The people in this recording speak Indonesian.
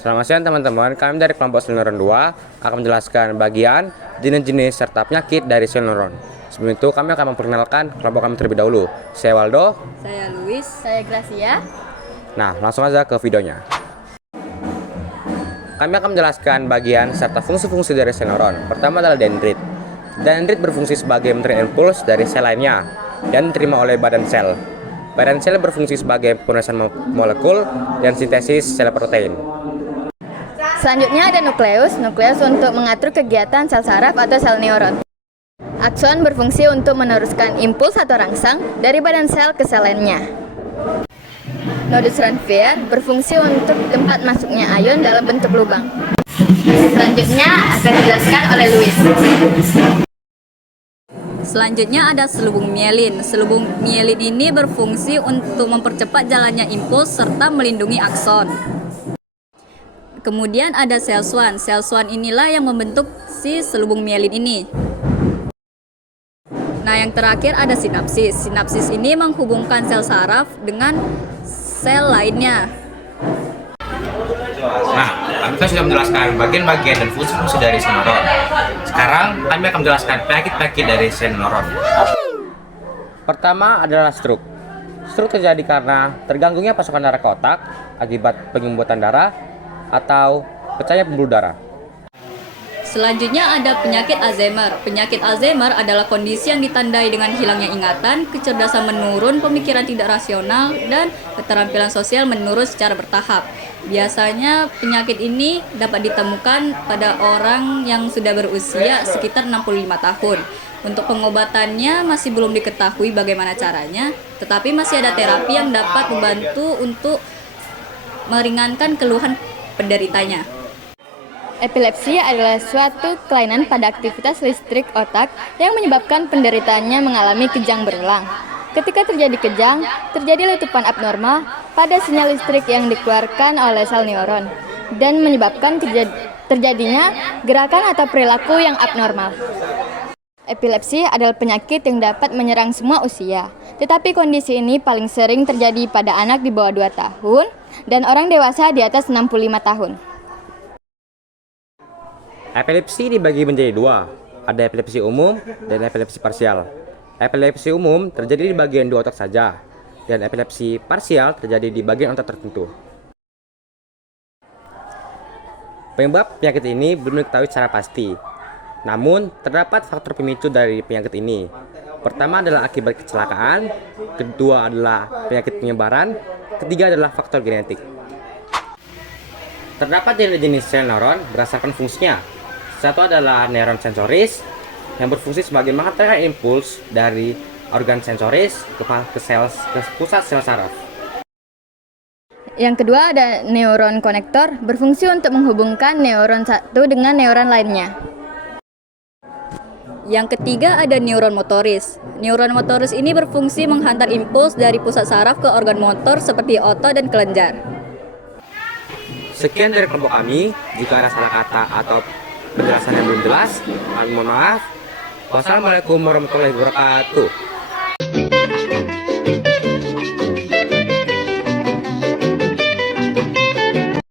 Selamat siang teman-teman, kami dari kelompok sel neuron 2 akan menjelaskan bagian, jenis-jenis, serta penyakit dari sel neuron. Sebelum itu kami akan memperkenalkan kelompok kami terlebih dahulu. Saya Waldo. Saya Luis. Saya Gracia. Nah, langsung aja ke videonya. Kami akan menjelaskan bagian serta fungsi-fungsi dari sel neuron. Pertama adalah dendrit. Dendrit berfungsi sebagai menteri impuls dari sel lainnya dan diterima oleh badan sel. Badan sel berfungsi sebagai penulisan molekul dan sintesis sel protein. Selanjutnya ada nukleus. Nukleus untuk mengatur kegiatan sel saraf atau sel neuron. Akson berfungsi untuk meneruskan impuls atau rangsang dari badan sel ke sel lainnya. Nodus Ranvier berfungsi untuk tempat masuknya ion dalam bentuk lubang. Selanjutnya akan dijelaskan oleh Luis. Selanjutnya ada selubung mielin. Selubung mielin ini berfungsi untuk mempercepat jalannya impuls serta melindungi akson. Kemudian ada sel Schwann. Sel Schwann inilah yang membentuk si selubung mielin ini. Nah, yang terakhir ada sinapsis. Sinapsis ini menghubungkan sel saraf dengan sel lainnya. Nah, kami kan sudah menjelaskan bagian-bagian dan fungsi-fungsi dari sel neuron. Sekarang kami akan menjelaskan penyakit-penyakit dari sel neuron. Pertama adalah stroke. Stroke terjadi karena terganggunya pasokan darah ke otak akibat penyumbatan darah atau pecahnya pembuluh darah. Selanjutnya ada penyakit Alzheimer. Penyakit Alzheimer adalah kondisi yang ditandai dengan hilangnya ingatan, kecerdasan menurun, pemikiran tidak rasional, dan keterampilan sosial menurun secara bertahap. Biasanya penyakit ini dapat ditemukan pada orang yang sudah berusia sekitar 65 tahun. Untuk pengobatannya masih belum diketahui bagaimana caranya, tetapi masih ada terapi yang dapat membantu untuk meringankan keluhan penderitanya. Epilepsi adalah suatu kelainan pada aktivitas listrik otak yang menyebabkan penderitanya mengalami kejang berulang. Ketika terjadi kejang, terjadi letupan abnormal pada sinyal listrik yang dikeluarkan oleh sel neuron dan menyebabkan terjadinya gerakan atau perilaku yang abnormal. Epilepsi adalah penyakit yang dapat menyerang semua usia, tetapi kondisi ini paling sering terjadi pada anak di bawah 2 tahun dan orang dewasa di atas 65 tahun. Epilepsi dibagi menjadi dua, ada epilepsi umum dan epilepsi parsial. Epilepsi umum terjadi di bagian 2 otak saja, dan epilepsi parsial terjadi di bagian otak tertentu. Penyebab penyakit ini belum diketahui secara pasti, namun terdapat faktor pemicu dari penyakit ini. Pertama adalah akibat kecelakaan, kedua adalah penyakit penyebaran, ketiga adalah faktor genetik. Terdapat jenis-jenis sel neuron berdasarkan fungsinya. Satu adalah neuron sensoris yang berfungsi sebagai menghantarkan impuls dari organ sensoris ke pusat sel saraf. Yang kedua ada neuron konektor, berfungsi untuk menghubungkan neuron satu dengan neuron lainnya. Yang ketiga ada neuron motoris. Neuron motoris ini berfungsi menghantar impuls dari pusat saraf ke organ motor seperti otot dan kelenjar. Sekian dari kelompok kami. Jika ada salah kata atau penjelasan yang belum jelas, kami mohon maaf. Wassalamualaikum warahmatullahi wabarakatuh.